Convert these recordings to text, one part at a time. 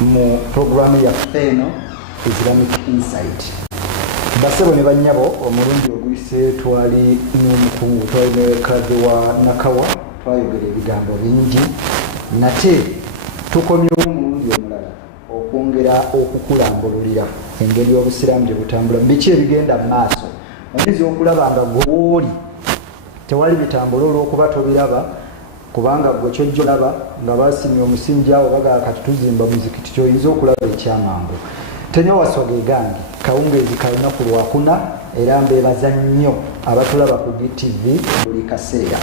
mu programu ya eno Islamic Insight. Basebo ne banyabo omulundi oguyise twali n'omukungu twali ne kadde wa Nakawa twayogera ebigambo bingi nate tukomyewo omulundi omulala okwongera okukulambululira engeri y'obusiraamu gye butambula biki ebigenda mu maaso oyinza okulaba nga gwooli tewali bitambula olw'okuba tobiraba kubanga gwe kyojja olaba nga basimye omusingi awo bagaa kati tuzimba muzikiti kyoyinza okulaba ekyamangu. Tenywa Waswa ge gange kawungeezi ka lunaku lwakuna era mbeebaza nnyo abatulaba ku DTV buli kaseera.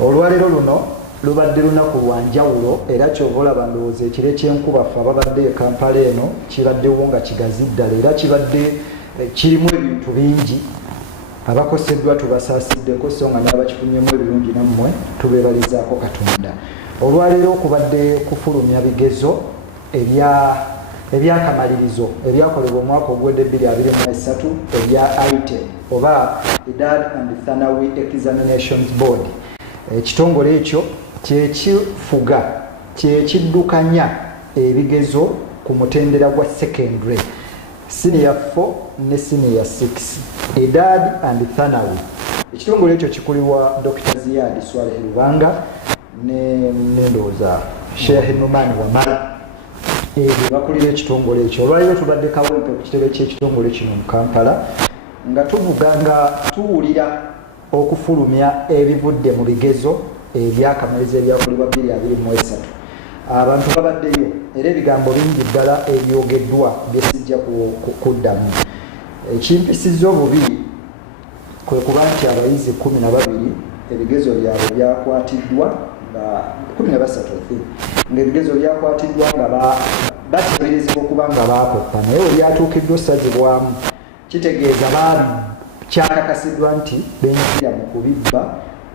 Olwaleero luno lubadde lunaku lwa njawulo era kyova olaba ndowooza ekiro ekyenkuba ffe ababadde e Kampala eno kibaddewo nga kigazi ddala era kibadde kirimu ebintu bingi. Abakoseddwa tubasaasideko so nga n'abakifunyemu ebirungi nammwe tubeebalizaako Katonda. Olwaleero kubadde kufulumya bigezo ebyakamalirizo ebyakolebwa omwaka ogwedde 2023 ebya ITE oba Idad and Thanawi Examinations Board. Ekitongole ekyo kyekifuga kyekiddukanya ebigezo ku mutendera gwa secondary senior 4 ne senior 6 Idad and Thanawi. Ekitongole ekyo kikulirwa Dr. Ziyad Swaleh Lubanga ne ndowooza Sheikh Wamala bakulira ekitongole ekyo. Olwaleero tubadde kawempe ku kitebe ky'ekitongole kino mu Kampala nga tuvuga nga tuwulira okufulumya ebivudde mu bigezo ebyakamalirizo ebyakolebwa 2023. Abantu babaddeyo era ebigambo bingi ddala ebyogeddwa byesijja kuddamu. Ekimpisizza obubi kwe kuba nti abayizi 12 ebigezo byabwe byakwatiddwa nga 13 ng'ebigezo byakwatiddwa nga bateeberezebwa okuba nga baakoppa naye olyatuukiddwa ossazibwamu kitegeeza kyakakasiddwa nti benjira mu kubibba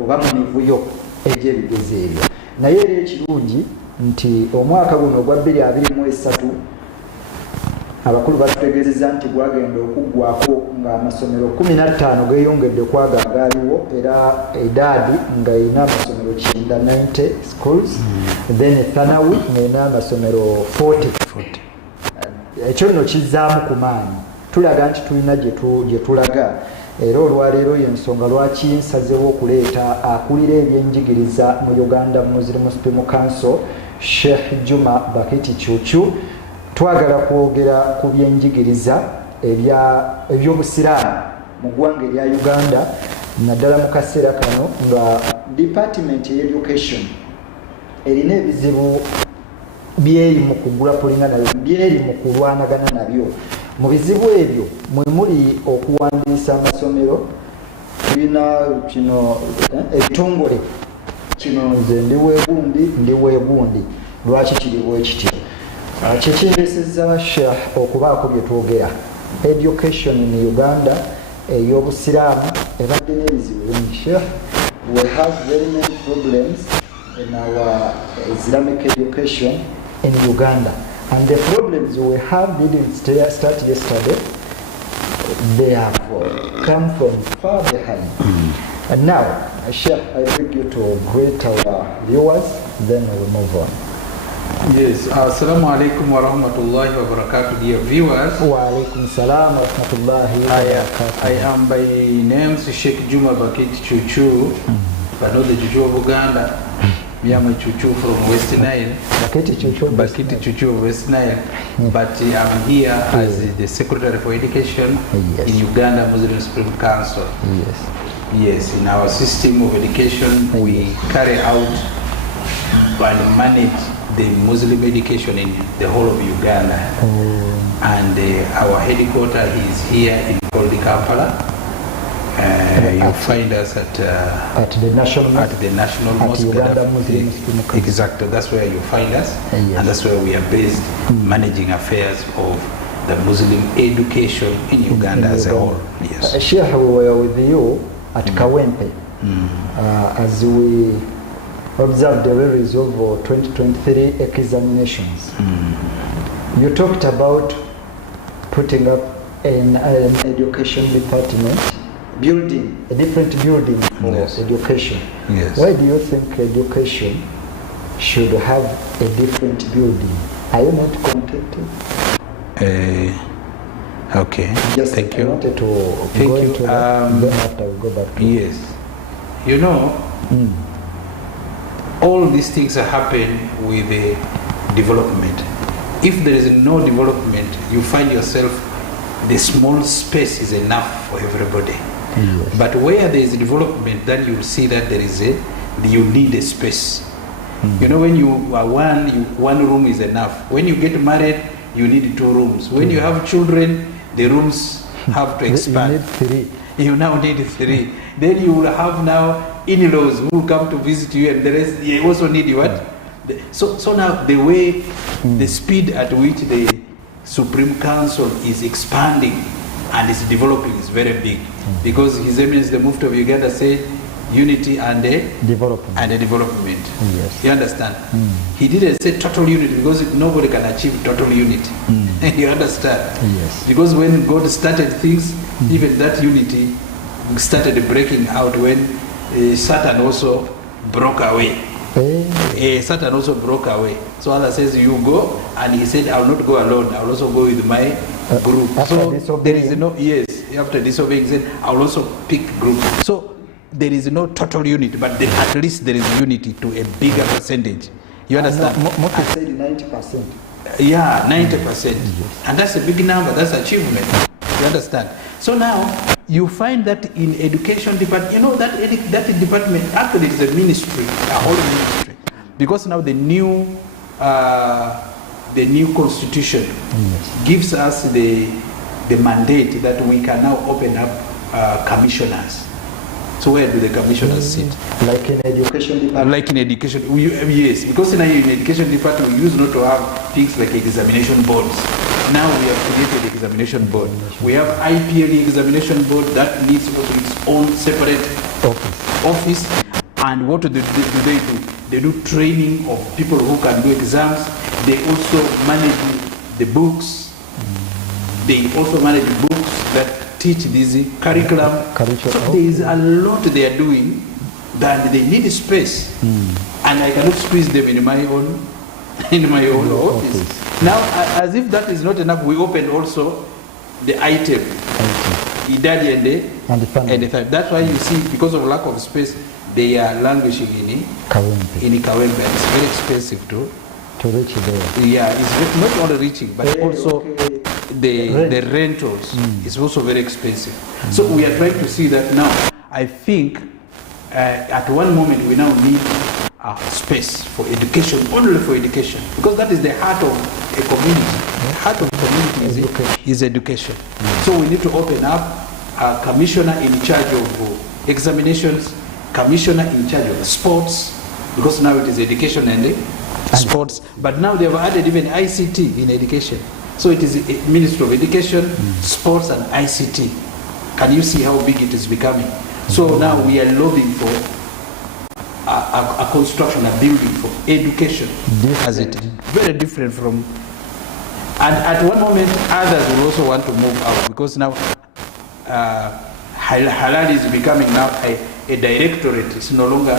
oba mu mivuyo egy'ebigezo ebyo. Naye era ekirungi nti omwaka guno ogwa 2023 abakulu batutegeezezza nti gwagenda okuggwako nga amasomero 15 geeyongedde kwaga agaaliwo era edaadi nga erina amasomero 90 schools then Thanawi ng'erina amasomero 40. Ekyo nno kizzaamu ku maanyi tulaga nti tulina gye tulaga era olwaleero y'ensonga lwaki nsazeewo okuleeta akulira ebyenjigiriza mu Uganda Muslim Council Sheikh Juma Bakhit CUCCU. Twagala kwogera ku byenjigiriza eby'obusiraamu mu ggwanga erya Uganda naddala mu kaseera kano nga Department y'Education erina ebizibu byeri mu kugula polina nabyo byeri mu kulwanagana nabyo. Mu bizibu ebyo mwe muli okuwandiisa amasomero tulina kino ebitongole kino nze ndi weegundi lwaki kiri bwe kityo. Kyekindeesezza Sheikh okubaako bye twogera education in Uganda ey'obusiraamu ebadde n'ebizibu bingi. Sheikh, we have very many problems in our Islamic education in Uganda, and the problems we have didn't start yesterday. They have come from far behind. And now, Sheikh, I beg you to greet our viewers, then we will move on. Yes, assalamu alaikum wa rahmatullahi wa barakatuh, dear viewers. Wa alaikum salam wa rahmatullahi wa barakatuh. I am by name Sheikh Juma Bakhit CUCCU, but not the CUCCU of Uganda. Me am a CUCCU from West Nile. Bakhit CUCCU of West Nile. But I'm here as the Secretary for Education in Uganda Muslim Supreme Council. Yes, in our system of education, we carry out and manage the Muslim education in the whole of Uganda. And our headquarters is here in Kampala. You find us at the National Mosque. Uganda Muslim Supreme Council. Exactly, that's where you find us. And that's where we are based, managing affairs of the Muslim education in Uganda as a whole. Yes. Sheikh, we were with you at Kawempe as we observed the result of 2023 examinations. You talked about putting up an education department, building a different building for education. Why do you think education should have a different building Are you not contacted? Okay. Yes, Thank you. I wanted to Thank go you. into that, then after we go back to Yes. You know, all these things happen with the development. If there is no development, you find yourself, the small space is enough for everybody. Yes. But where there is development, then you will see that you need a space. You know, when you are one room is enough. When you get married, you need 2 rooms. When you have children, the rooms have to expand. You need 3. You now need 3. Then you will have now in-laws who come to visit you, and the rest, you also need what? So now the way, the speed at which the Supreme Council is expanding and is developing is very big. Because His Eminence the Mufti of Uganda said unity and development. Yes. You understand? He didn't say total unity because nobody can achieve total unity. You understand? Yes. Because when God started things, even that unity started breaking out when Satan also broke away. Satan also broke away. So Allah says, you go, and He said, I will not go alone. I will also go with my group. So there is no, after disobeying, He said, I will also pick group. So there is no total unity, but at least there is unity to a bigger percentage. You understand? Mufti said 90%. Yeah, 90%. And that's a big number, that's achievement. You understand? So now, you find that in education department, you know that department actually is a ministry, a whole ministry. Because now the new constitution gives us the mandate that we can now open up commissioners. So where do the commissioners sit? Like in education department? Like in education, yes. Because in education department, we used not to have things like examination boards. Now we have created examination board. We have IPLE examination board that needs also its own separate office. And what do they do? They do training of people who can do exams. They also manage the books. They also manage books that teach this curriculum. So there is a lot they are doing that they need space. And I cannot squeeze them in my own office. Now, as if that is not enough, we opened also the item, Idadi and the third. That's why you see, because of lack of space, they are languishing in Kawempe. It's very expensive to reach there. Yeah, it's not only reaching, but also the rentals is also very expensive. So we are trying to see that now. I think at one moment we now need space for education, only for education, because that is the heart of a community. The heart of a community is education. So we need to open up a commissioner in charge of examinations, commissioner in charge of sports, because now it is education and sports. But now they have added even ICT in education. So it is a Ministry of Education, Sports and ICT. Can you see how big it is becoming? So now we are lobbying for a construction, a building for education, as it is very different from. And at one moment, others will also want to move out, because now halal is becoming now a directorate. It's no longer.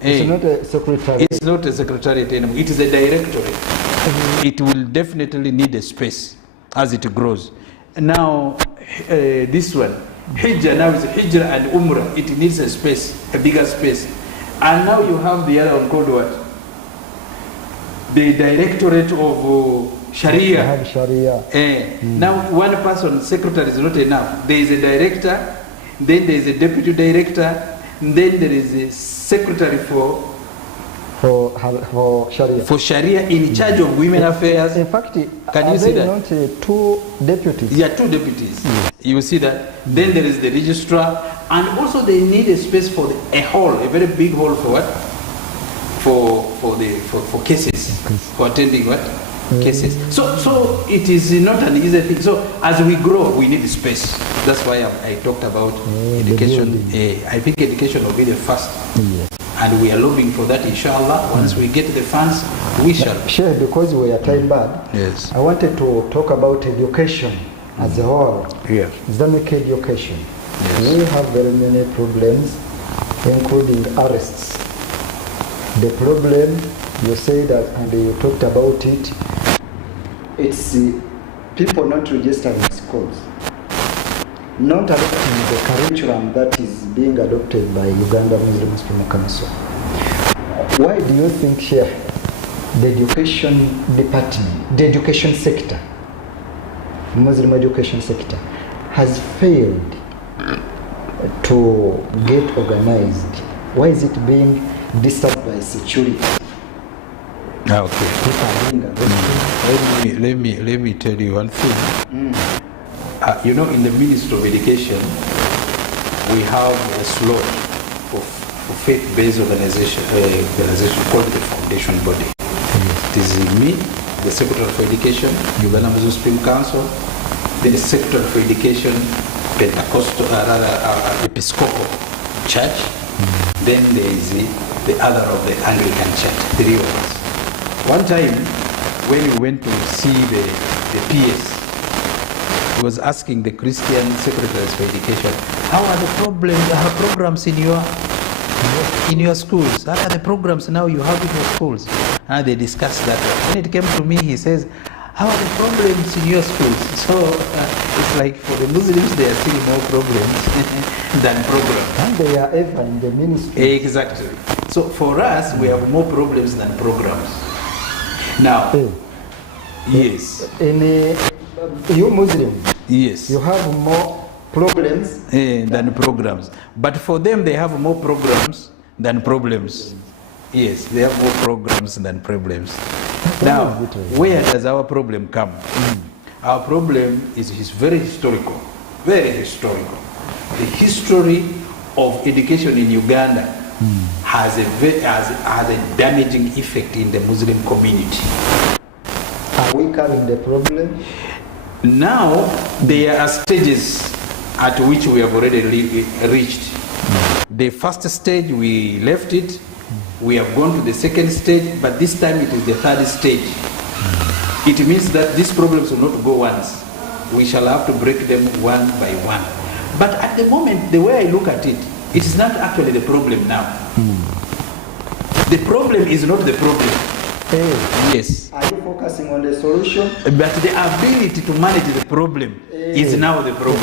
It's not a secretariat. It's not a secretariat anymore. It is a directorate. It will definitely need a space as it grows. Now, this one, Hijrah, now is Hijrah and Umrah. It needs a space, a bigger space. And now you have the other one called what? The Directorate of Sharia. Have Sharia. Now, one person, secretary is not enough. There is a director, then there is a deputy director, then there is a secretary for Sharia. For Sharia in charge of women affairs. In fact, can you see that? Not 2 deputies? Yeah, 2 deputies. You see that? Then there is the registrar, and also they need a space for a hall, a very big hall for what? For cases, for attending what? Cases. So it is not an easy thing. So as we grow, we need space. That's why I talked about education. I think education will be the first. Yes. And we are lobbying for that, inshallah. Once we get the funds, we shall. Sheikh, because we are time bad, yes, I wanted to talk about education as a whole. Yeah. Islamic education. Yes. We have very many problems, including arrests. The problem You say that, and you talked about it. It's people not registered in schools, not adopting the curriculum that is being adopted by Uganda Muslim Supreme Council. Why do you think here the education department, the education sector, Muslim education sector, has failed to get organized? Why is it being disturbed by security? Okay. Let me tell you one thing. You know, in the Ministry of Education, we have a slot for faith-based organization called the Foundation Body. It is me, the Secretary for Education, Uganda Muslim Supreme Council, then the Secretary for Education, Pentecostal, Episcopal Church, then there is the other of the Anglican Church, 3 of us. One time, when we went to see the PS, he was asking the Christian secretaries for education, how are the programs in your schools? What are the programs now you have in your schools? And they discussed that. When it came to me, he says, how are the problems in your schools? So it's like for the Muslims, they are seeing more problems than programs. And they are ever in the ministry. Exactly. So for us, we have more problems than programs. Now, yes. You Muslim, yes, you have more problems than programs. But for them, they have more programs than problems. Yes, they have more programs than problems. Now, where does our problem come? Our problem is very historical. Very historical. The history of education in Uganda has a damaging effect in the Muslim community. Are we carrying the problem? Now, there are stages at which we have already reached. The first stage, we left it. We have gone to the second stage, but this time it is the third stage. It means that these problems will not go once. We shall have to break them one by one. But at the moment, the way I look at it, it is not actually the problem now. The problem is not the problem. Yes. Are you focusing on the solution? But the ability to manage the problem is now the problem.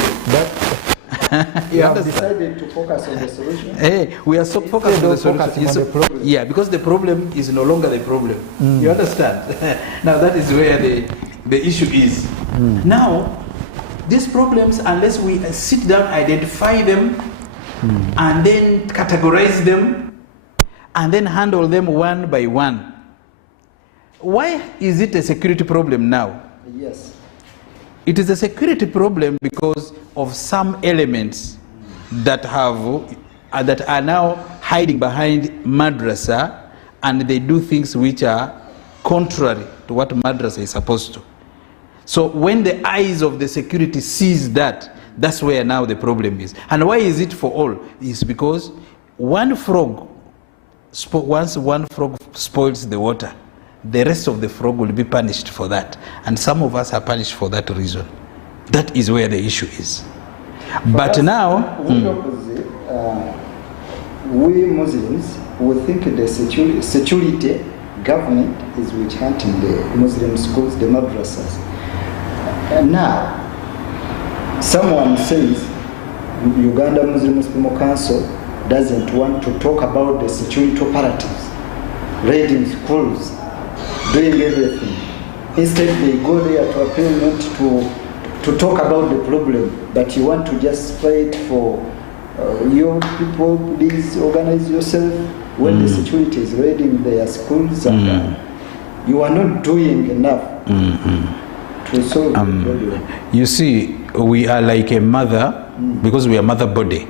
You have decided to focus on the solution? We are so focused on the solution. Yeah, because the problem is no longer the problem. You understand? Now that is where the issue is. Now, these problems, unless we sit down, identify them, and then categorize them, and then handle them one by one. Why is it a security problem now? Yes. It is a security problem because of some elements that are now hiding behind madrasa, and they do things which are contrary to what madrasa is supposed to. So when the eyes of the security sees that, that's where now the problem is. And why is it for all? It's because once one frog spoils the water, the rest of the frog will be punished for that. And some of us are punished for that reason. That is where the issue is. But now, we Muslims, we think the security government is witch hunting the Muslim schools, the madrasas. And now, someone says Uganda Muslim Supreme Council doesn't want to talk about the security operatives, raiding schools, doing everything. Instead, they go there to appeal not to talk about the problem, but you want to just fight for your people. Please organize yourself when the security is raiding their schools, and you are not doing enough to solve the problem. You see, we are like a mother because we are mother body,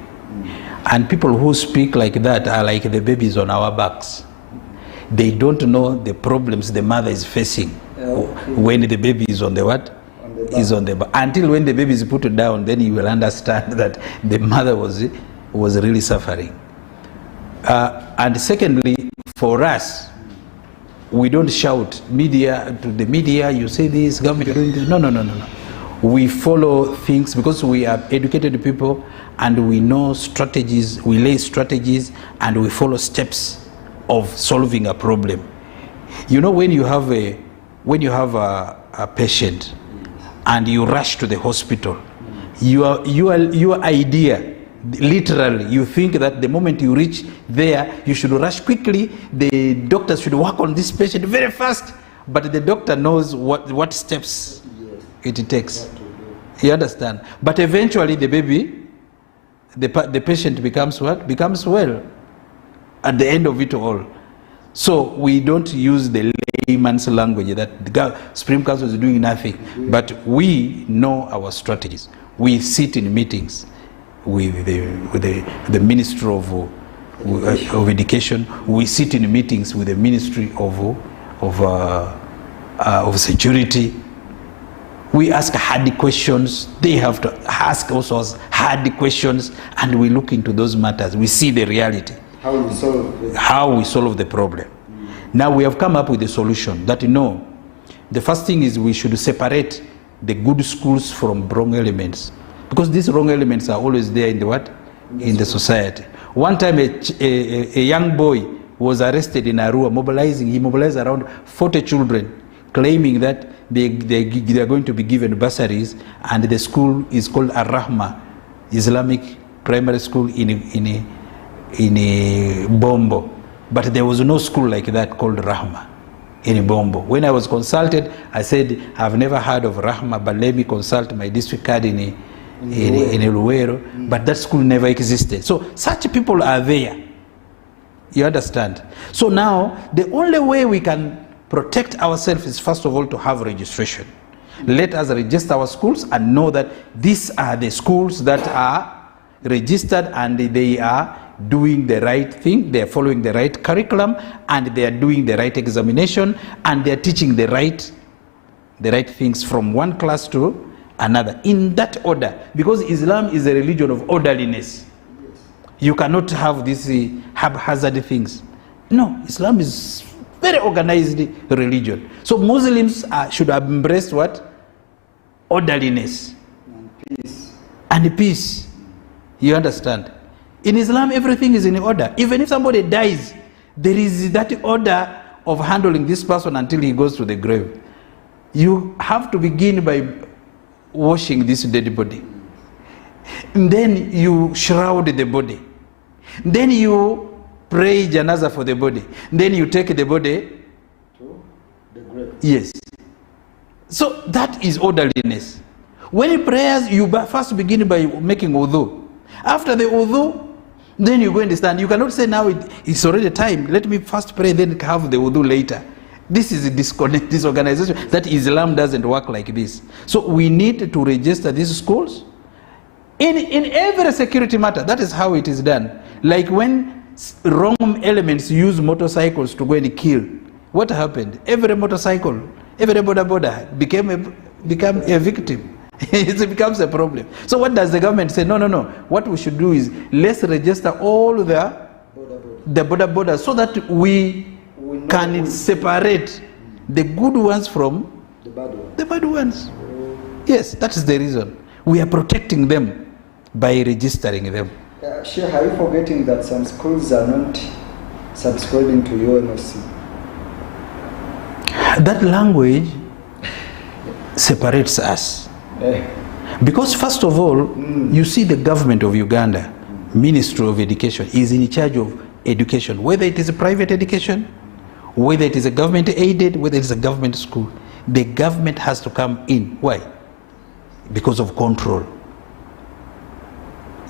and people who speak like that are like the babies on our backs. They don't know the problems the mother is facing when the baby is on the what? Is on the back. Until when the baby is put down, then you will understand that the mother was really suffering. And secondly, for us, we don't shout to the media, you say this, government, you're doing this. No. We follow things because we are educated people and we know strategies, we lay strategies, and we follow steps of solving a problem. You know, when you have a patient and you rush to the hospital, your idea, literally, you think that the moment you reach there, you should rush quickly. The doctor should work on this patient very fast, but the doctor knows what steps it takes. You understand? But eventually, the baby, the patient becomes what? Becomes well at the end of it all. So we don't use the layman's language that the Supreme Council is doing nothing, but we know our strategies. We sit in meetings with the Ministry of Education. We sit in meetings with the Ministry of Security. We ask hard questions. They have to ask also hard questions, and we look into those matters. We see the reality. How we solve the problem. Now we have come up with a solution that the first thing is we should separate the good schools from wrong elements, because these wrong elements are always there in the society. One time a young boy was arrested in Arua mobilizing. He mobilized around 40 children, claiming that they are going to be given bursaries, and the school is called Ar-Rahma Islamic Primary School in Bombo. But there was no school like that called Rahma in Bombo. When I was consulted, I said, I've never heard of Rahma, but let me consult my district card in Luwero. But that school never existed. So such people are there. You understand? So now, the only way we can protect ourselves is, first of all, to have registration. Let us register our schools and know that these are the schools that are registered and they are doing the right thing, they are following the right curriculum, and they are doing the right examination, and they are teaching the right things from one class to another, in that order, because Islam is a religion of orderliness. You cannot have these haphazard things. No, Islam is very organized religion. So Muslims should have embraced what? Orderliness. And peace. You understand? In Islam, everything is in order. Even if somebody dies, there is that order of handling this person until he goes to the grave. You have to begin by washing this dead body. And then you shroud the body. Then you pray janaza for the body. Then you take the body to the grave. Yes. So that is orderliness. When you prayers, you first begin by making wudu. After the wudu, then you go and stand. You cannot say now it's already time. Let me first pray, then have the wudu later. This is a disorganization. That Islam doesn't work like this. So we need to register these schools in every security matter. That is how it is done. Like when wrong elements use motorcycles to go and kill, what happened? Every motorcycle, every border became a victim. It becomes a problem. So what does the government say? No. What we should do is let's register all the border so that we can separate the good ones from the bad ones. Yes, that is the reason. We are protecting them by registering them. Sheikh, are you forgetting that some schools are not subscribing to UNOC? That language separates us. Because first of all, you see the government of Uganda, Ministry of Education, is in charge of education, whether it is a private education, whether it is a government aided, whether it is a government school. The government has to come in. Why? Because of control.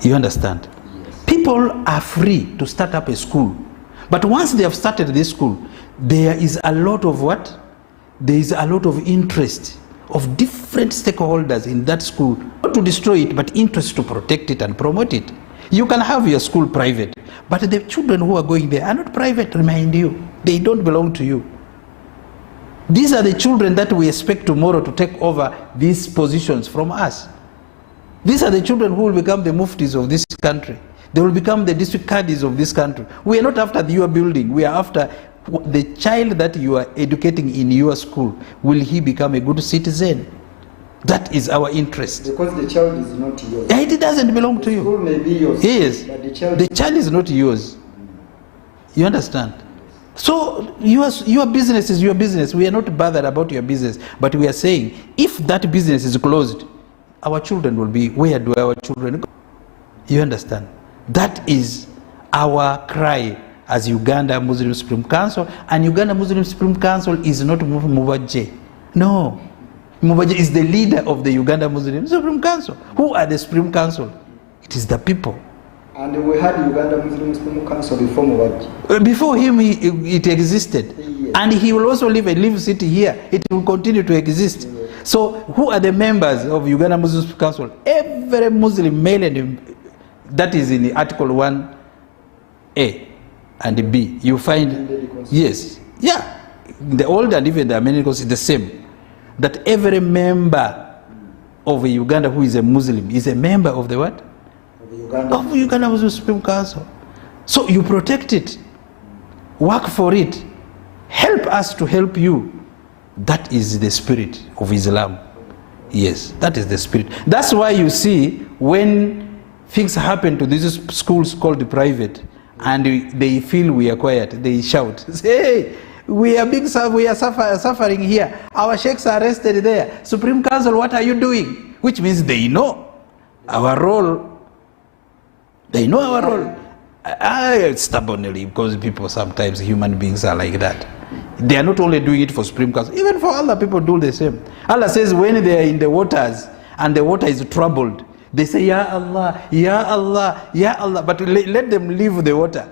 You understand? Yes. People are free to start up a school, but once they have started this school, there is a lot of what? There is a lot of interest of different stakeholders in that school, not to destroy it, but interest to protect it and promote it. You can have your school private, but the children who are going there are not private, remind you. They don't belong to you. These are the children that we expect tomorrow to take over these positions from us. These are the children who will become the muftis of this country. They will become the district cadis of this country. We are not after your building. We are after the child that you are educating in your school. Will he become a good citizen? That is our interest. Because the child is not yours. It doesn't belong to you. The school may be yours. Yes. But the child is not yours. You understand? So your business is your business. We are not bothered about your business, but we are saying if that business is closed, our children will be, where do our children go? You understand? That is our cry as Uganda Muslim Supreme Council. And Uganda Muslim Supreme Council is not Mubaje. No. Mubaje is the leader of the Uganda Muslim Supreme Council. Who are the Supreme Council? It is the people. And we had Uganda Muslim Supreme Council before Mubaje. Before him, it existed. Yes. And he will also live city here. It will continue to exist. Yes. So who are the members of Uganda Muslim Supreme Council? Every Muslim male and that is in the Article 1A and B. You find, yes, yeah, the old and even the Americans is the same. That every member of Uganda who is a Muslim is a member of the what? Of Uganda Muslim Supreme Council. So you protect it, work for it, help us to help you. That is the spirit of Islam. Yes, that is the spirit. That's why you see when things happen to these schools called private, and they feel we are quiet, they shout, say, hey, we are suffering here. Our sheikhs are arrested there. Supreme Council, what are you doing? Which means they know our role. They know our role. Stubbornly, because people sometimes, human beings are like that. They are not only doing it for Supreme Council, even for Allah, people do the same. Allah says when they are in the waters and the water is troubled, they say, Ya Allah, Ya Allah, Ya Allah, but let them leave the water.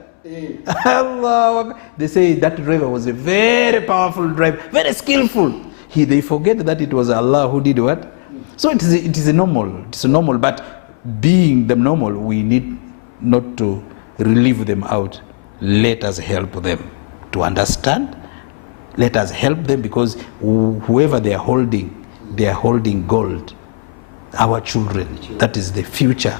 Allah. They say that driver was a very powerful driver, very skillful. They forget that it was Allah who did what? So it is normal. It's normal, but being the normal, we need not to relieve them out. Let us help them to understand. Let us help them, because whoever they are holding gold. Our children, that is the future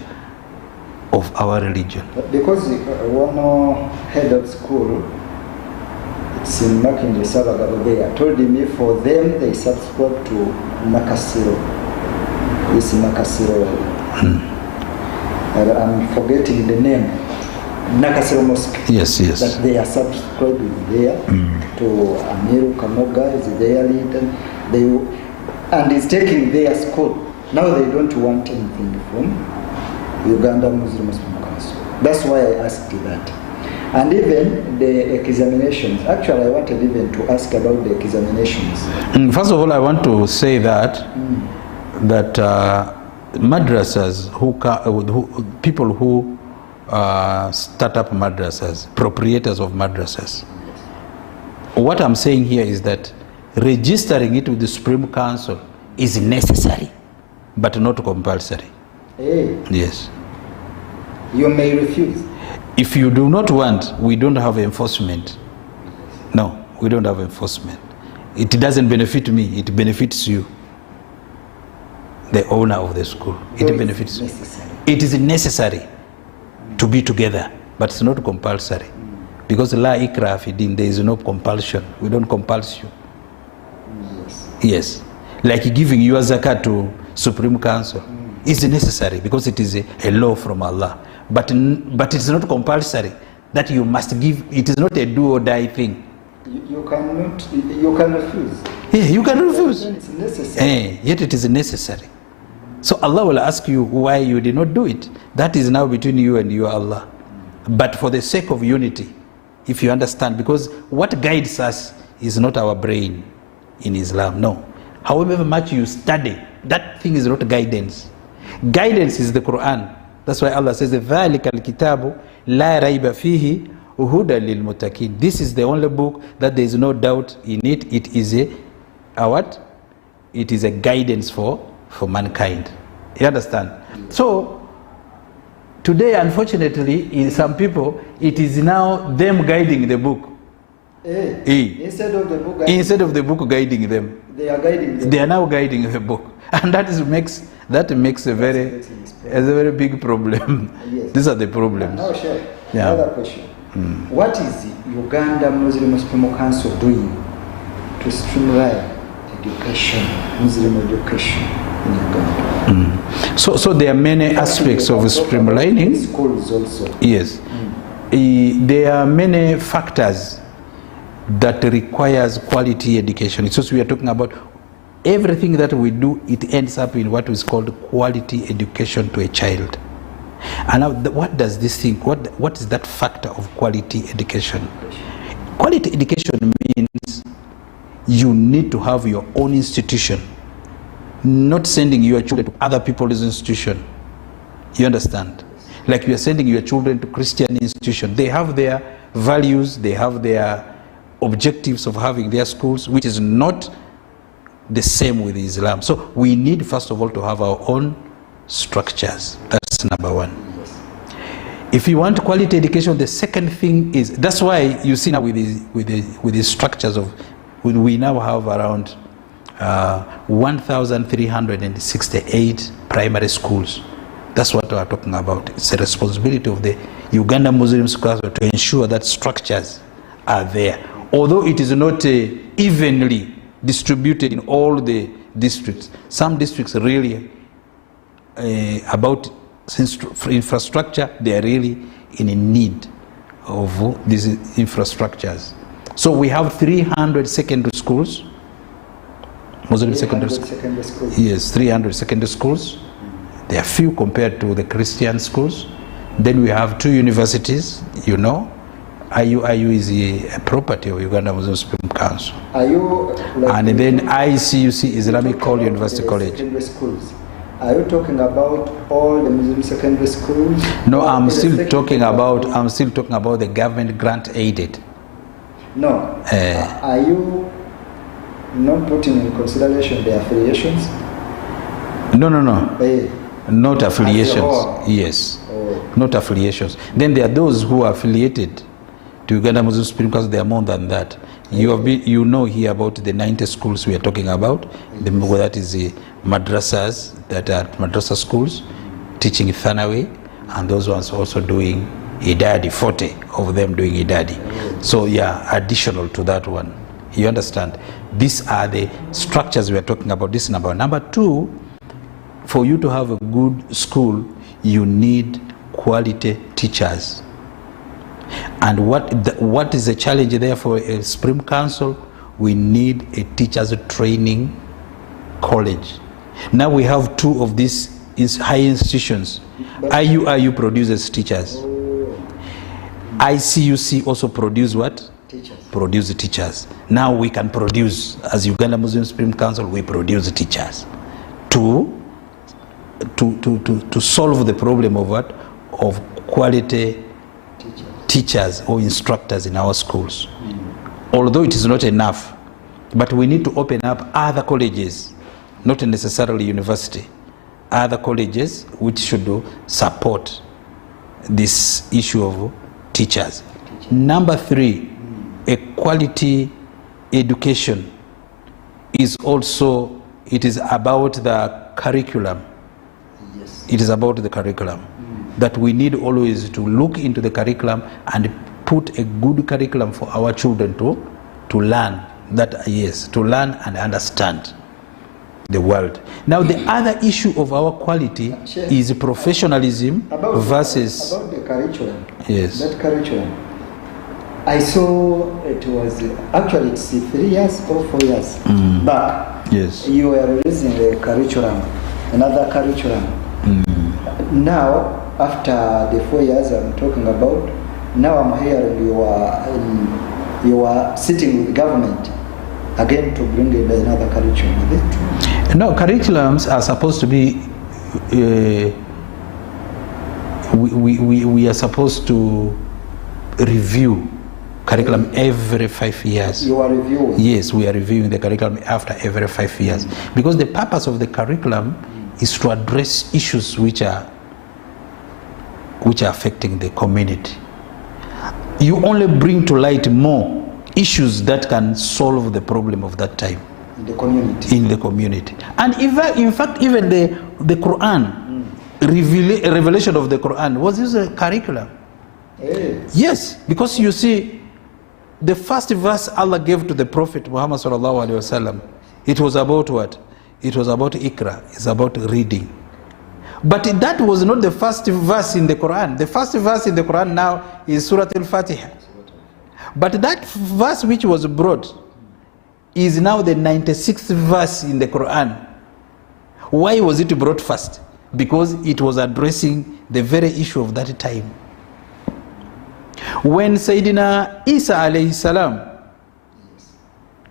of our religion. Because one head of school, it's in Makinde Sabagabea, told me for them they subscribe to Nakasiro. It's Nakasiro. I'm forgetting the name. Nakasiro Mosque. Yes. That they are subscribing there to Amiru Kamoga is their leader. And he's taking their school. Now they don't want anything from Uganda Muslim Council. That's why I asked that. And even the examinations. Actually, I wanted even to ask about the examinations. First of all, I want to say that madrasas, people who start up madrasas, proprietors of madrasas. What I'm saying here is that registering it with the Supreme Council is necessary, but not compulsory. Hey. Yes. You may refuse. If you do not want, we don't have enforcement. No, we don't have enforcement. It doesn't benefit me, it benefits you, the owner of the school. So it benefits you. It is necessary to be together, but it's not compulsory. Because la ikra fi din, there is no compulsion. We don't compel you. Yes. Like giving your zakat to Supreme Council is necessary because it is a law from Allah. But it's not compulsory that you must give. It is not a do or die thing. You can refuse. Yeah, you can refuse. It's necessary. Yet it is necessary. So Allah will ask you why you did not do it. That is now between you and your Allah. But for the sake of unity, if you understand, because what guides us is not our brain in Islam, no. However much you study, that thing is not guidance. Guidance is the Quran. That's why Allah says, ذَلِكَ الْكِتَابُ لَا رَيْبَ فِيهِ هُدًى لِلْمُتَّقِينَ. This is the only book that there is no doubt in it. It is a what? It is a guidance for mankind. You understand? So, today, unfortunately, in some people, it is now them guiding the book. Instead of the book guiding them, they are guiding them. They are now guiding the book, and that makes a very big problem. Yes. These are the problems. Now, Sheikh, another question. What is the Uganda Muslim Supreme Council doing to streamline education, Muslim education in Uganda? So there are many aspects of streamlining. Schools also. Yes. There are many factors that requires quality education. It's also we are talking about everything that we do, it ends up in what is called quality education to a child. And now, what does this thing, what is that factor of quality education? Quality education means you need to have your own institution, not sending your children to other people's institution. You understand? Like you are sending your children to Christian institution. They have their values, they have their objectives of having their schools, which is not the same with Islam. So we need, first of all, to have our own structures. That's number one. If you want quality education, the second thing is, that's why you see now with the structures of, we now have around 1,368 primary schools. That's what we are talking about. It's a responsibility of the Uganda Muslim schools to ensure that structures are there. Although it is not evenly distributed in all the districts. Some districts really about infrastructure, they are really in need of these infrastructures. So we have 300 secondary schools, Muslim secondary schools. Yes, 300 secondary schools. They are few compared to the Christian schools. Then we have 2 universities, you know. IU is a property of Uganda Muslim Supreme Council. And then CUCCU, Islamic University College. Schools. Are you talking about all the Muslim secondary schools? No, I'm still talking about the government grant aided. No. Are you not putting in consideration the affiliations? No. Not affiliations. Yes. Oh. Not affiliations. Then there are those who are affiliated to Uganda Muslim Supreme Council. They are more than that. You know here about the 90 schools we are talking about. That is the madrasas, that are madrasa schools teaching Thanawi, and those ones also doing idadi, 40 of them doing idadi. So yeah, additional to that one. You understand? These are the structures we are talking about. This number. Number 2, for you to have a good school, you need quality teachers. And what is the challenge there for a Supreme Council? We need a teachers training college. Now we have 2 of these high institutions. IU produces teachers. CUCCU also produce what? Teachers. Produce teachers. Now we can produce, as Uganda Muslim Supreme Council, we produce teachers to solve the problem of what? Of quality teachers or instructors in our schools. Although it is not enough, but we need to open up other colleges, not necessarily university, other colleges which should support this issue of teachers. Number 3, a quality education is also, it is about the curriculum. Yes. It is about the curriculum. That we need always to look into the curriculum and put a good curriculum for our children to learn. That, yes, to learn and understand the world. Now the other issue of our quality is professionalism versus... About the curriculum. Yes. That curriculum. I saw it was, actually it's 3 years or 4 years back. Yes. You were releasing a curriculum, another curriculum. Now, after the 4 years I'm talking about, now I'm hearing you are sitting with the government again to bring in another curriculum. Is it true? No, curriculums are supposed to be, we are supposed to review curriculum every 5 years. You are reviewing? Yes, we are reviewing the curriculum after every 5 years. Because the purpose of the curriculum is to address issues which are affecting the community. You only bring to light more issues that can solve the problem of that time in the community. In the community. And in fact, even the Quran, revelation of the Quran was used as a curriculum. Hey. Yes, because you see, the first verse Allah gave to the Prophet Muhammad sallallahu alaihi wasallam, it was about what? It was about Iqra. It's about reading. But that was not the first verse in the Quran. The first verse in the Quran now is Surah Al-Fatiha. But that verse which was brought is now the 96th verse in the Quran. Why was it brought first? Because it was addressing the very issue of that time. When Sayyidina Isa alayhi salam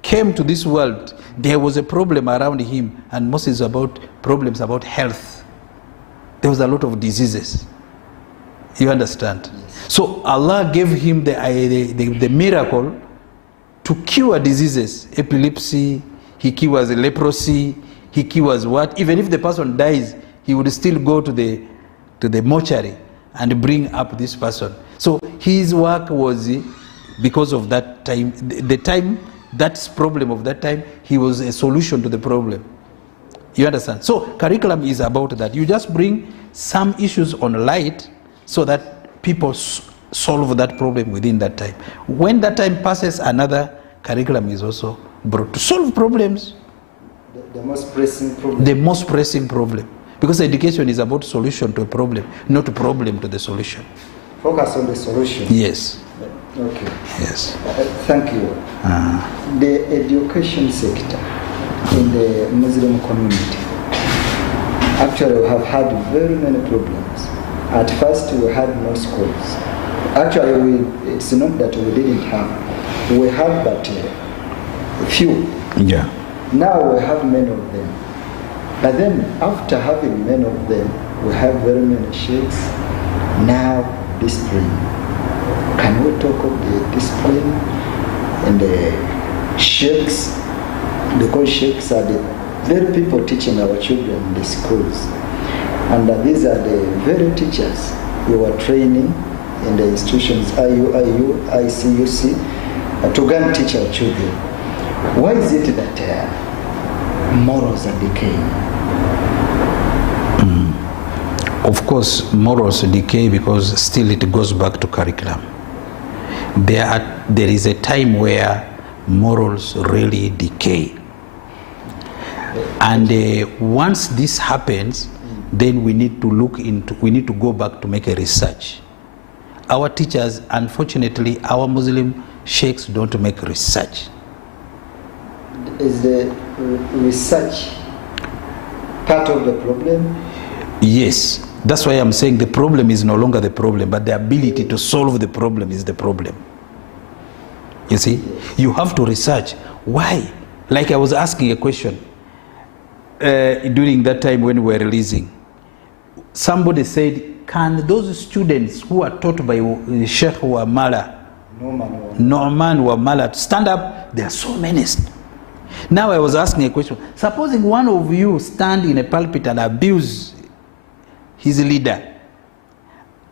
came to this world, there was a problem around him, and mostly about problems about health. There was a lot of diseases. You understand? Yes. So Allah gave him the miracle to cure diseases. Epilepsy, he cures leprosy, he cures what? Even if the person dies, he would still go to the mortuary and bring up this person. So his work was, because of that time, the time, that's problem of that time, he was a solution to the problem. You understand? So curriculum is about that. You just bring some issues on light so that people solve that problem within that time. When that time passes, another curriculum is also brought to solve problems. The most pressing problem. The most pressing problem. Because education is about solution to a problem, not a problem to the solution. Focus on the solution. Yes. Okay. Yes. Thank you. The education sector in the Muslim community, actually we have had very many problems. At first we had no schools. Actually it's not that we didn't have. We had but a few. Yeah. Now we have many of them. But then after having many of them, we have very many sheikhs. Now discipline. Can we talk of the discipline and the sheikhs? Because sheikhs are the very people teaching our children in the schools. And these are the very teachers who are training in the institutions, IU, CUCCU, to go and teach our children. Why is it that morals are decaying? Of course, morals decay because still it goes back to curriculum. There is a time where morals really decay. And once this happens, then we need to go back to make a research. Our teachers, unfortunately, our Muslim sheikhs don't make research. Is the research part of the problem? Yes. That's why I'm saying the problem is no longer the problem, but the ability to solve the problem is the problem. You see? Yes. You have to research. Why? Like I was asking a question during that time when we were releasing. Somebody said, can those students who are taught by Sheikh Wamala, Norman Wamala, stand up? There are so many. Now I was asking a question. Supposing one of you stand in a pulpit and abuse his leader,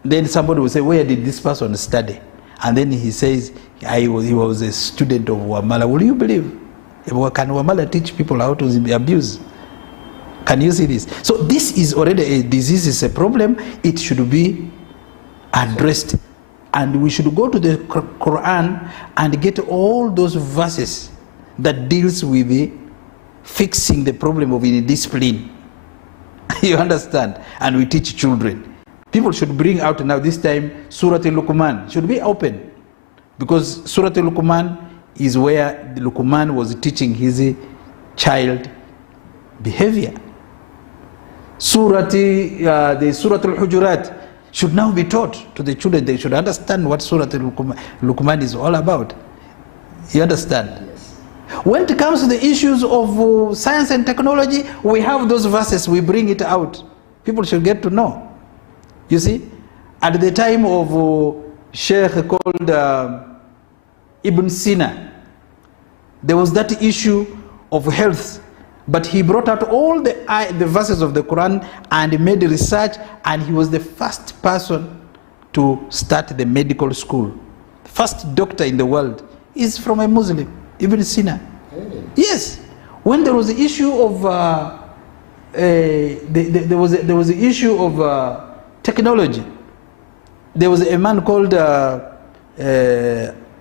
then somebody will say, where did this person study? And then he says, he was a student of Wamala. Will you believe? Can Wamala teach people how to abuse? Can you see this? So this is already a disease, it's a problem. It should be addressed. And we should go to the Quran and get all those verses that deals with fixing the problem of indiscipline. You understand? And we teach children. People should bring out now this time Surah Al-Luqman should be open, because Surah Al-Luqman is where Luqman was teaching his child behavior. The Surah Al-Hujurat should now be taught to the children. They should understand what Surah Al-Luqman is all about. You understand? Yes. When it comes to the issues of science and technology, we have those verses, we bring it out. People should get to know. You see, at the time of Sheikh called Ibn Sina, there was that issue of health, but he brought out all the verses of the Quran and made research, and he was the first person to start the medical school. The first doctor in the world is from a Muslim, Ibn Sina. Hey. Yes. When there was the issue of there was the issue of technology, there was a man called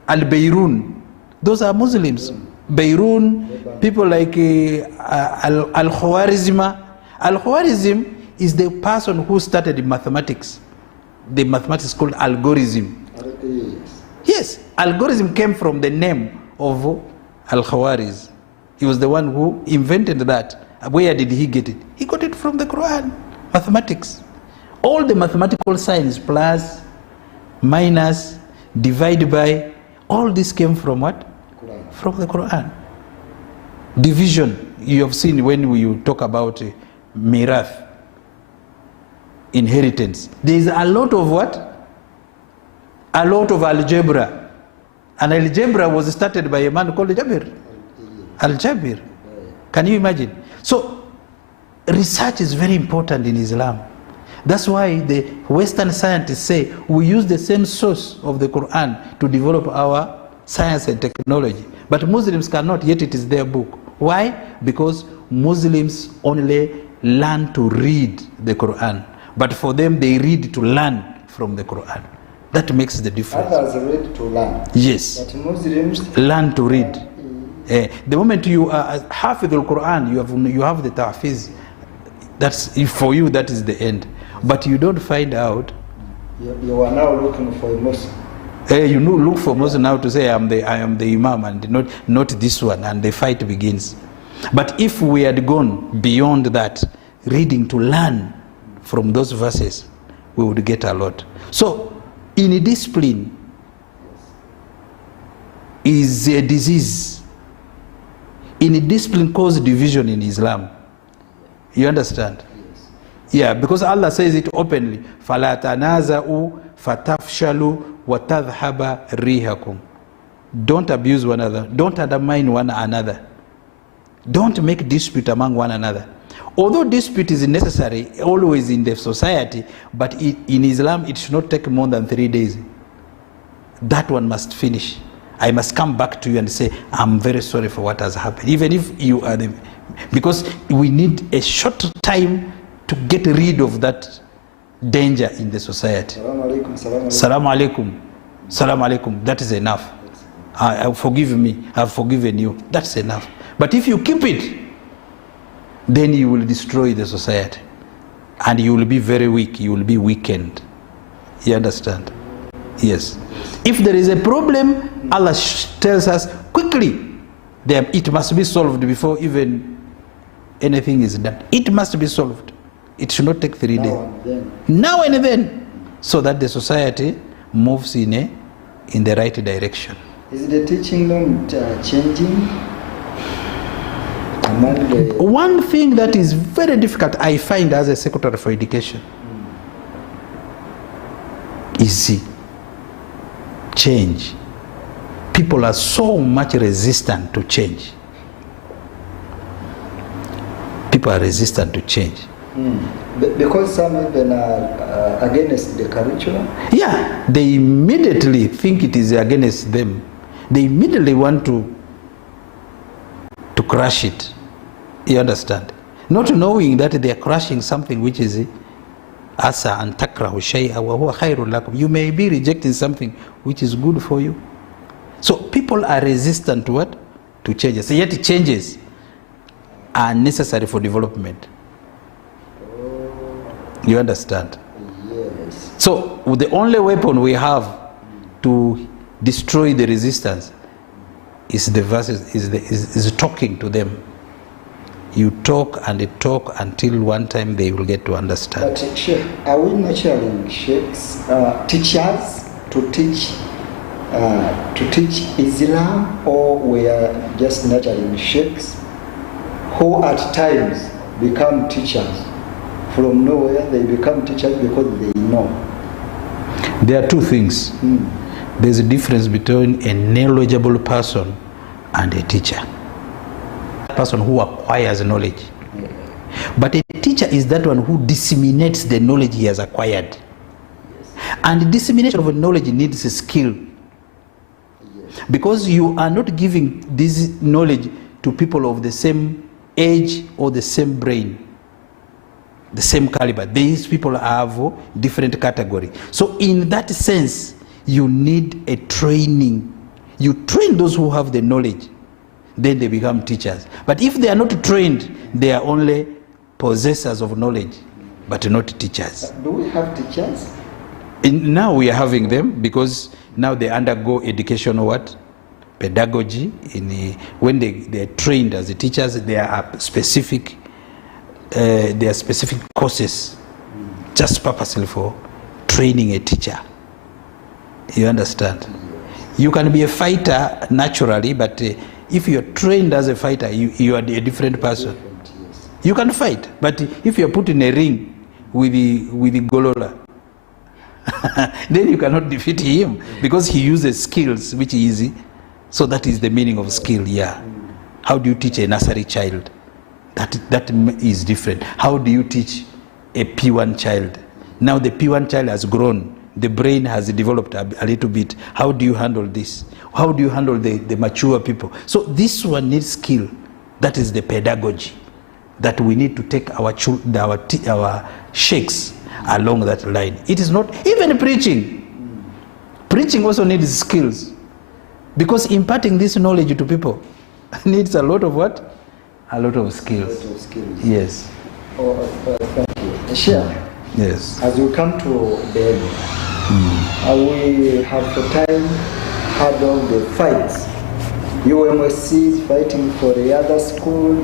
Al-Bayrun. Those are Muslims. Bayrun, people like Al-Khwarizm. Al-Khwarizm is the person who started mathematics. The mathematics called algorithm. Yes, algorithm came from the name of Al-Khawarizm. He was the one who invented that. Where did he get it? He got it from the Quran, mathematics. All the mathematical signs, plus, minus, divide by, all this came from what? Quran. From the Quran. Division, you have seen when you talk about mirath, inheritance. There is a lot of what? A lot of algebra. And algebra was started by a man called Jabir. Al-Jabir. Can you imagine? So, research is very important in Islam. That's why the Western scientists say we use the same source of the Quran to develop our science and technology. But Muslims cannot, yet it is their book. Why? Because Muslims only learn to read the Quran. But for them, they read to learn from the Quran. That makes the difference. Others read to learn. Yes. But Muslims learn to read. The moment you are Hafidh al-Quran, you have the tahfiz. That's, for you, that is the end. But you don't find out. You are now looking for a Muslim. You look for Muslim now to say I am the Imam and not this one, and the fight begins. But if we had gone beyond that, reading to learn from those verses, we would get a lot. So, in a discipline is a disease. In a discipline causes division in Islam. You understand? Yes. Yeah, because Allah says it openly. فَلَا تَنَازَعُوا فَتَفْشَلُوا وَتَذْهَبَ رِيحَكُمْ. Don't abuse one another. Don't undermine one another. Don't make dispute among one another. Although dispute is necessary always in the society, but in Islam it should not take more than 3 days. That one must finish. I must come back to you and say, I'm very sorry for what has happened. Even if you are the... Because we need a short time to get rid of that danger in the society. Salaam alaikum, salaam alaikum. Salaam alaikum. Salaam alaikum. That is enough. Forgive me. I've forgiven you. That's enough. But if you keep it, then you will destroy the society. And you will be very weak. You will be weakened. You understand? Yes. If there is a problem, Allah tells us quickly, it must be solved before even anything is done. It must be solved. It should not take 3 days. Now and then. So that the society moves in the right direction. Is the teaching not changing? One thing that is very difficult, I find as a Secretary for Education, is change. People are so much resistant to change. People are resistant to change. Because some even are against the curriculum? Yeah, they immediately think it is against them. They immediately want to crush it. You understand? Not knowing that they are crushing something which is asa an takrahu shay'a wa huwa khairun lakum. You may be rejecting something which is good for you. So people are resistant to what? To changes. So yet changes are necessary for development. You understand? Yes. So the only weapon we have to destroy the resistance is the verses, is talking to them. You talk and talk until one time they will get to understand. But Sheikh, are we nurturing sheikhs, teachers to teach Islam, or we are just nurturing sheikhs who at times become teachers? From nowhere they become teachers because they know. There are two things. There's a difference between a knowledgeable person and a teacher. A person who acquires knowledge. But a teacher is that one who disseminates the knowledge he has acquired. And the dissemination of knowledge needs a skill. Because you are not giving this knowledge to people of the same age or the same brain, the same caliber. These people have different category. So in that sense, you need a training. You train those who have the knowledge, then they become teachers. But if they are not trained, they are only possessors of knowledge, but not teachers. Do we have teachers? Now we are having them because now they undergo educational what? Pedagogy. When they are trained as the teachers, there are specific courses just purposely for training a teacher. You understand? You can be a fighter naturally, but if you're trained as a fighter, you are a different person. You can fight, but if you're put in a ring with the Golola, then you cannot defeat him because he uses skills which is easy. So that is the meaning of skill, yeah. How do you teach a nursery child? That is different. How do you teach a P1 child? Now the P1 child has grown. The brain has developed a little bit. How do you handle this? How do you handle the mature people? So this one needs skill. That is the pedagogy that we need to take our sheikhs along that line. It is not even preaching. Preaching also needs skills, because imparting this knowledge to people needs a lot of what? A lot of skills. A lot of skills. Yes. Thank you. Sheikh, yes. as we come to the end, we have for time had all the fights. UMSC is fighting for the other school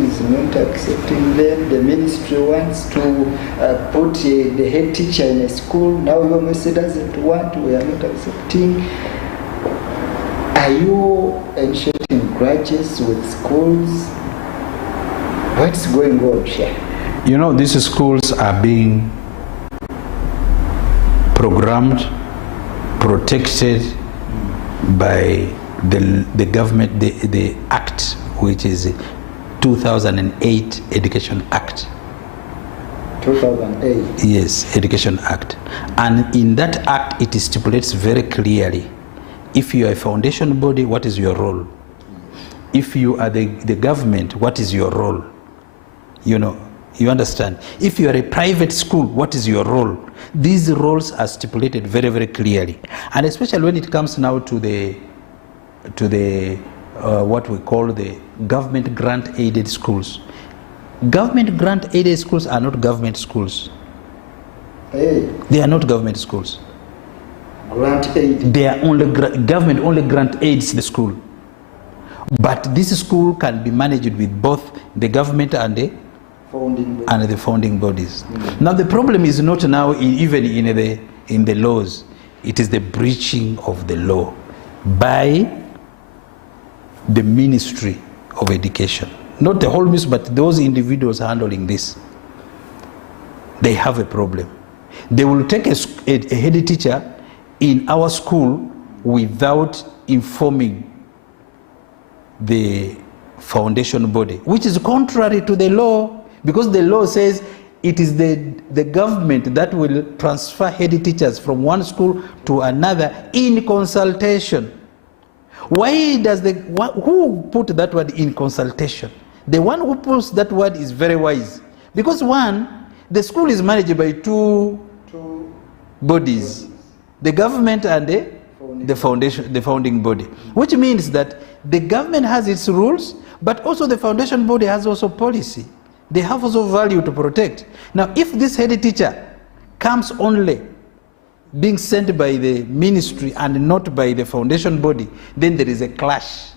is not accepting them. The ministry wants to put the head teacher in a school. Now UMSC doesn't want, we are not accepting. Are you initiating grudges with schools? What's going on here? You know, these schools are being programmed, protected by the government, the act, which is 2008 Education Act. 2008? Yes, Education Act. And in that act, it stipulates very clearly, if you are a foundation body, what is your role? If you are the government, what is your role? You know, you understand? If you are a private school, what is your role? These roles are stipulated very, very clearly. And especially when it comes now to the what we call the government grant aided schools. Government grant aided schools are not government schools. Hey. They are not government schools. Grant aid. They are government only grant aids the school. But this school can be managed with both the government and the founding bodies. Now the problem is not now even in the laws. It is the breaching of the law by the Ministry of Education. Not the whole ministry, but those individuals handling this. They have a problem. They will take a head teacher in our school without informing the foundation body, which is contrary to the law, because the law says it is the government that will transfer head teachers from one school to another in consultation. Why does who put that word in consultation? The one who puts that word is very wise, because one, the school is managed by two bodies, the government and the founding body, which means that the government has its rules, but also the foundation body has also policy. They have also value to protect. Now, if this head teacher comes only being sent by the ministry and not by the foundation body, then there is a clash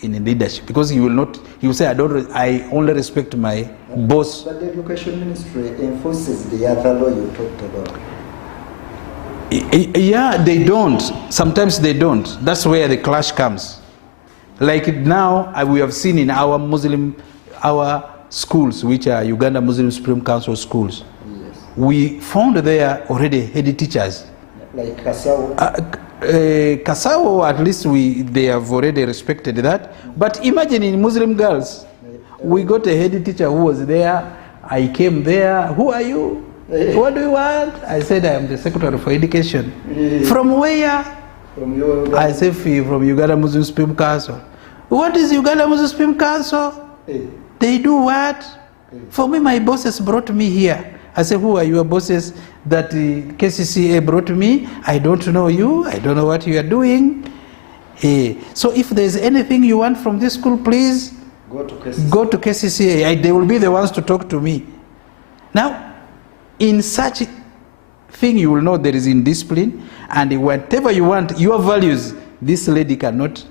in leadership, because he will say, I only respect my boss. But the education ministry enforces the other law you talked about. Yeah, they don't. Sometimes they don't. That's where the clash comes. Like now, we have seen in our schools, which are Uganda Muslim Supreme Council schools, yes, we found there already head teachers. Like Kasao? Kasao, at least they have already respected that. But imagine in Muslim girls, we got a head teacher who was there. I came there. Who are you? What do you want? I said, I am the Secretary for Education. From where? From Uganda. I said, from Uganda Muslim Supreme Council. What is Uganda Muslim Supreme Council? They do what? For me, my bosses brought me here. I said, who are your bosses that KCCA brought me? I don't know you. I don't know what you are doing. So if there's anything you want from this school, please go to KCCA. They will be the ones to talk to me. Now, in such thing you will know there is indiscipline, and whatever you want, your values, this lady cannot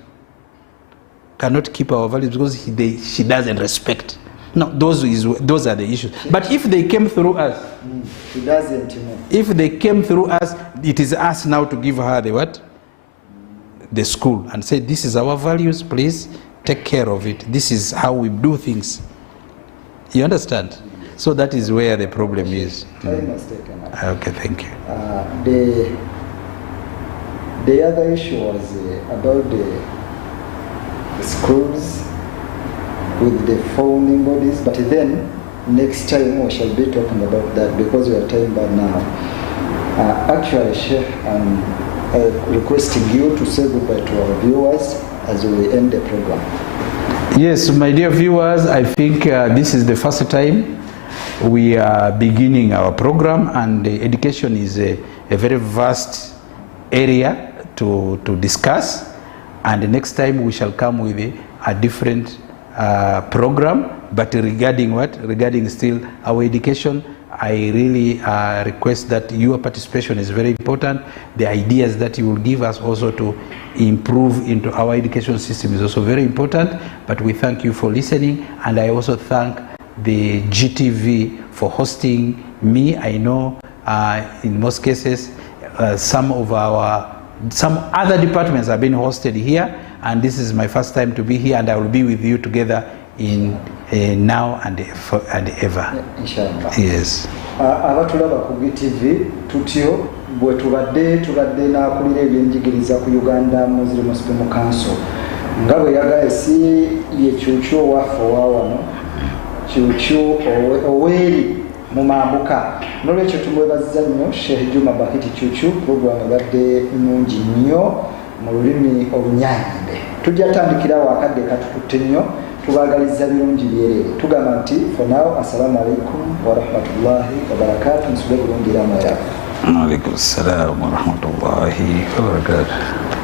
keep our values because she doesn't respect. No, those are the issues. But if they came through us, she doesn't know. If they came through us, it is us now to give her the what? The school, and say, this is our values, please take care of it. This is how we do things. You understand? So that is where the problem is. Okay, thank you. The other issue was about the schools with the founding bodies, but then next time we shall be talking about that because we are time bound now. Actually, Sheikh, I'm requesting you to say goodbye to our viewers as we end the program. Yes, my dear viewers, I think this is the first time we are beginning our program, and education is a very vast area to discuss, and the next time we shall come with a different program, but regarding what? Regarding still our education, I really request that your participation is very important. The ideas that you will give us also to improve into our education system is also very important, but we thank you for listening, and I also thank the GTV for hosting me. I know in most cases some other departments have been hosted here, and this is my first time to be here, and I will be with you together in now and ever. Inshallah. Yes. Abatulaba ku GTV tutyo bwe tubadde n'akulira ebyenjigiriza ku Uganda Muslim Supreme Council nga bwe yagaye si ye CUCCU waffe wawano CUCCU oweri mu mambuka. N'olwekyo tumwebaziza nnyo Sheikh Juma Bakhit CUCCU, program ebadde nnungi nnyo mu lulimi olunyanyimbe. Tujja tandikira wakadde katukutte nnyo, tubagaliza birungi byerere. Tugamba nti for now, assalamu alaikum wa rahmatullahi wa barakatuh. Nsubire bulungi iramu yafe. Wa alaikum assalam wa rahmatullahi wa barakatuh.